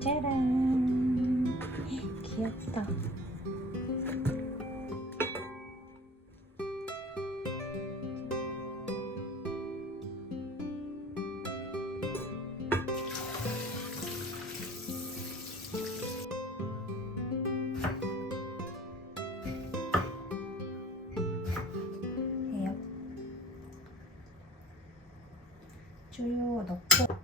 짜란, 귀엽다. 쭈유 넣고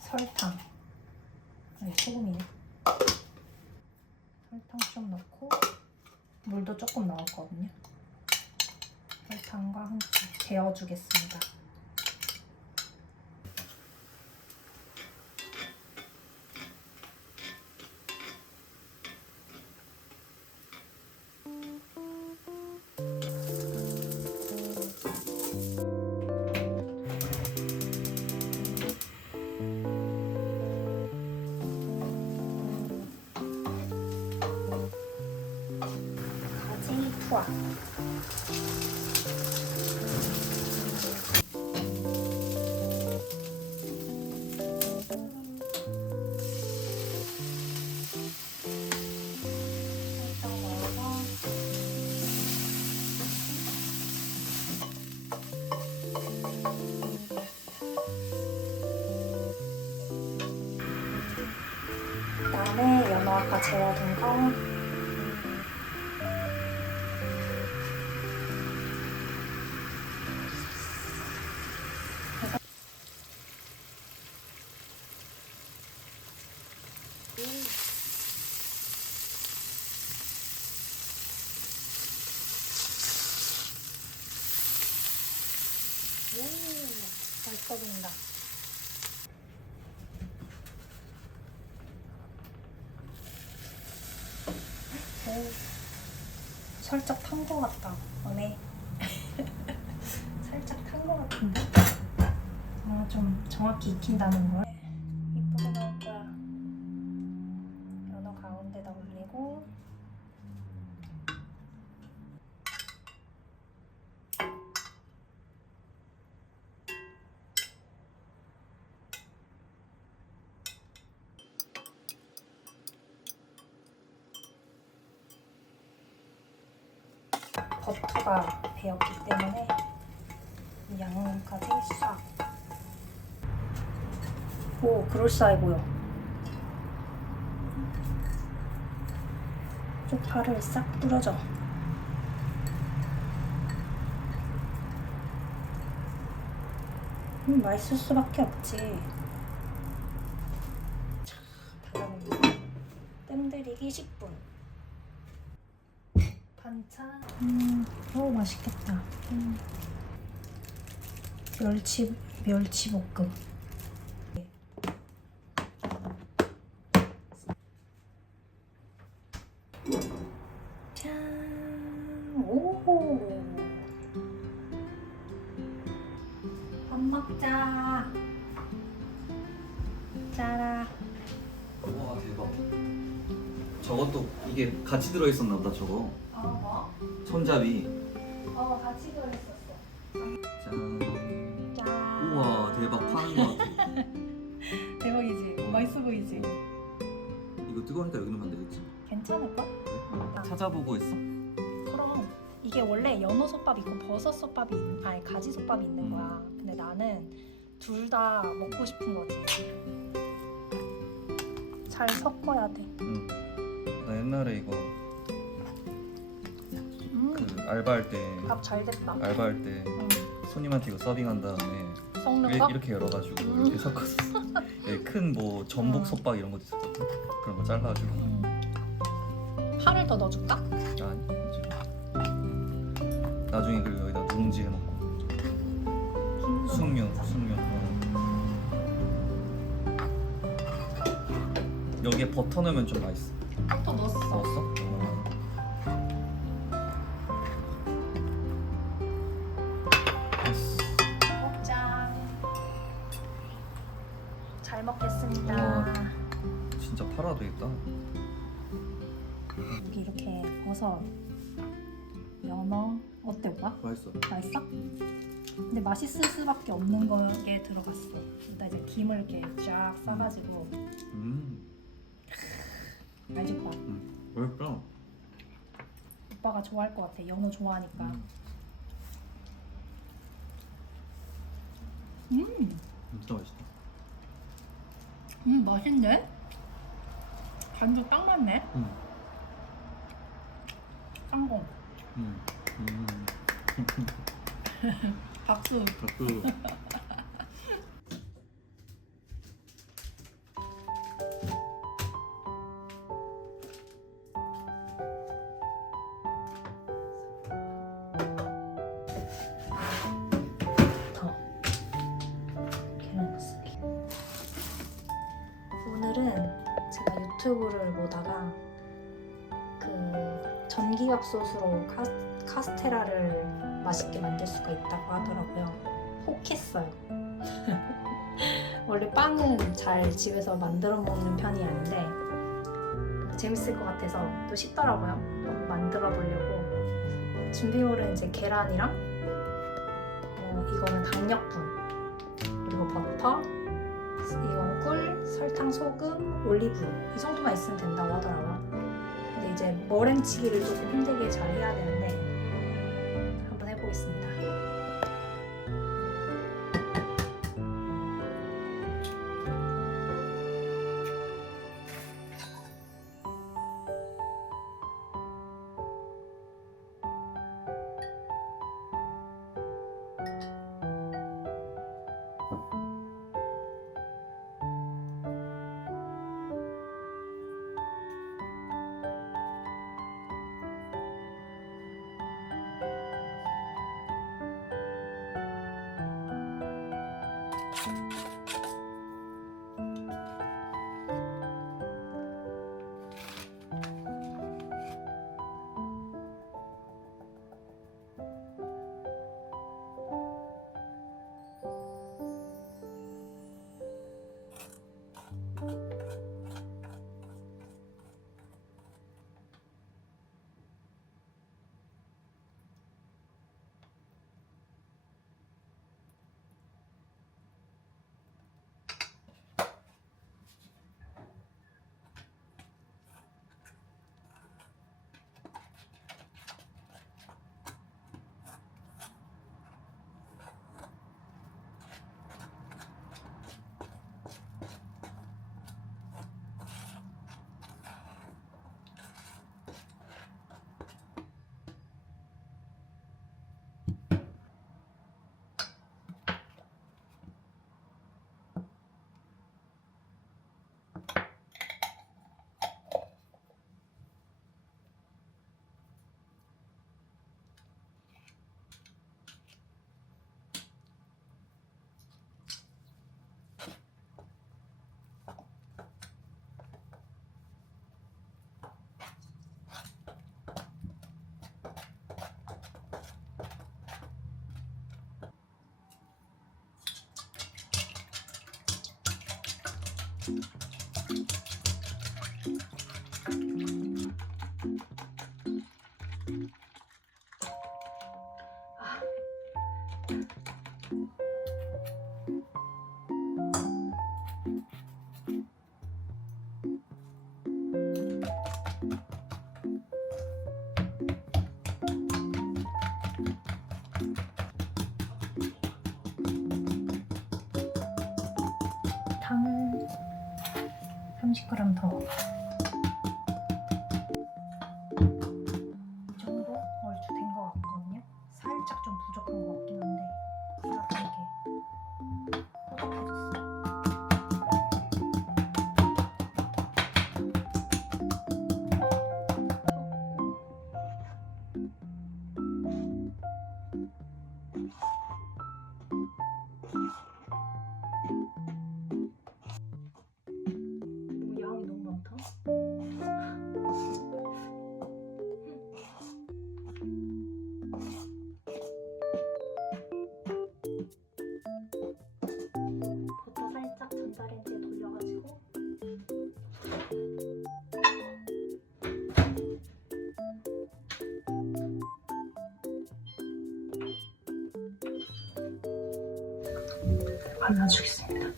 설탕, 아니 소금이네. 설탕 좀 넣고 물도 조금 넣었거든요. 설탕과 함께 데워주겠습니다. 투하. 그다음에 연어 아까 재워둔 거 맛있어 보인다. 오, 살짝 탄 거 같다. 안에 살짝 탄 거 같은데? 좀 정확히 익힌다는 거야. 이쁘게 나올 거야. 연어 가운데다 올리고 버터가 배었기 때문에 이 양념까지 싹. 오, 그럴싸해 보여. 쪽파를 싹 뿌려줘. 맛있을 수밖에 없지. 자, 닫아놓고 뜸들이기 10분. 반찬. 오, 맛있겠다. 멸치볶음. 짠. 오. 밥 먹자. 짜라. 와 대박. 저것도 이게 같이 들어있었나 보다 저거. 뭐? 손잡이. 같이 들어있었어. 짠. 짠. 우와 대박 파는 거 같아. 대박이지? 맛있어 보이지? 이거 뜨거우니까 여기 넣으면 안 되겠지? 괜찮을까? 찾아보고 있어? 그럼 이게 원래 연어솥밥 있고 버섯솥밥이 아니 가지솥밥이 있는 거야. 근데 나는 둘 다 먹고 싶은 거지. 잘 섞어야 돼. 응. 나 옛날에 이거 그 알바할 때 밥 잘 됐다. 알바할 때 손님한테 이거 서빙한 다음에 섞는 거? 이렇게 열어가지고 이렇게 섞었어. 큰 뭐 전복 솥밥 이런 것도 있었거든. 그런 거 잘라가지고. 파를 더 넣어줄까? 아니 괜찮아. 나중에 그리고 여기다 누룽지 해놓고 숙면. 여기에 버터 넣으면 좀 맛있어. 또 넣었어. 넣었어? 먹자. 잘 먹겠습니다. 우와. 진짜 팔아도 되겠다. 여기 이렇게 버섯, 연어 어때 오빠? 맛있어. 맛있어? 근데 맛있을 수밖에 없는 거에 들어갔어. 일단 이제 김을 이렇게 쫙 싸가지고 알지 오빠? 맛있다. 오빠가 좋아할 것 같아. 연어 좋아하니까. 진짜 맛있다. 맛있네. 간도 딱 맞네. 짬뽕. 박수. 박수. 더 계란 쓰기. 오늘은 제가 유튜브를 보다가 그 전기밥솥으로 카스테라를 맛있게 만들 수가 있다고 하더라고요. 혹했어요. 원래 빵은 잘 집에서 만들어 먹는 편이 아닌데 재밌을 것 같아서 또 쉽더라고요. 한번 만들어 보려고. 준비물은 이제 계란이랑 이거는 당력분, 그리고 버터, 이건 꿀, 설탕, 소금, 올리브 이 정도만 있으면 된다고 하더라고요. 근데 이제 머랭치기를 조금 힘들게 잘 해야 되는데 한번 해보겠습니다. 당을 30g 더. 이 정도 얼추 된 것 같거든요. 살짝 좀 부족한 것 같긴 한데 이렇게 포덕해졌어. 양이 너무 많다. 발라주겠습니다.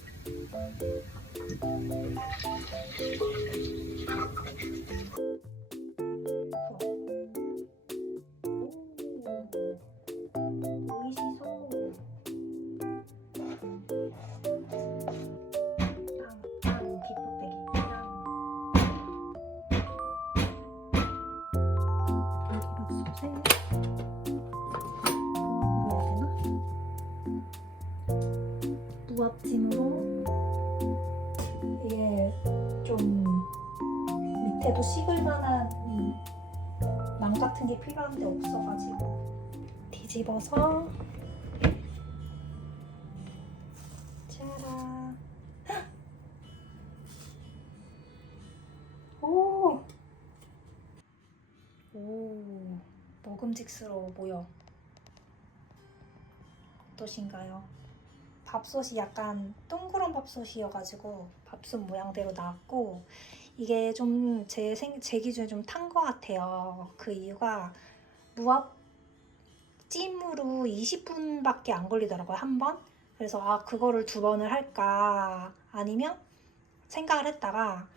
무압짐으로 이게 좀 밑에도 식을 만한 망 같은 게 필요한데 없어가지고 뒤집어서 짜라. 오 먹음직스러워 보여. 어떠신가요? 밥솥이 약간 동그란 밥솥이어가지고 밥솥 모양대로 나왔고 이게 좀 제 기준에 좀 탄 것 같아요. 그 이유가 무압 찜으로 20분밖에 안 걸리더라고요, 한 번. 그래서 아 그거를 2번을 할까 아니면 생각을 했다가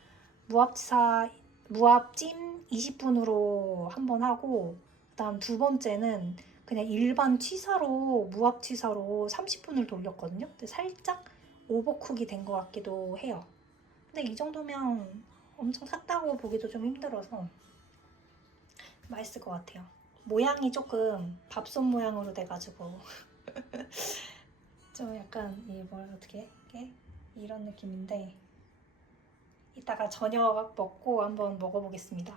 무압찜 20분으로 한 번 하고 그다음 2번째는 그냥 일반 취사로 무압 취사로 30분을 돌렸거든요. 근데 살짝 오버쿡이 된 것 같기도 해요. 근데 이 정도면 엄청 샀다고 보기도 좀 힘들어서 맛있을 것 같아요. 모양이 조금 밥솥 모양으로 돼가지고 좀 약간 어떻게 이런 느낌인데 이따가 저녁 먹고 한번 먹어보겠습니다.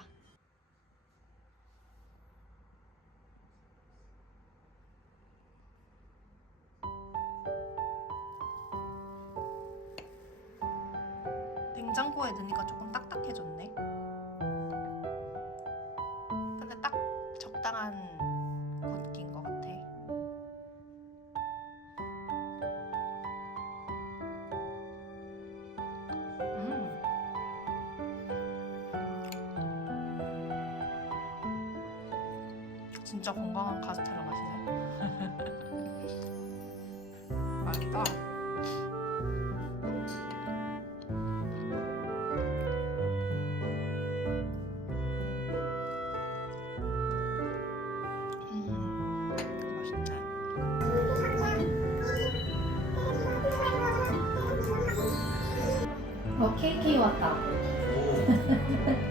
냉장고에 넣으니까 조금 딱딱해졌네. 근데 딱 적당한 굵기인 것 같아. 진짜 건강한 카스테라 맛이네. 맛있다. 맛있네. KK 왔다. 오.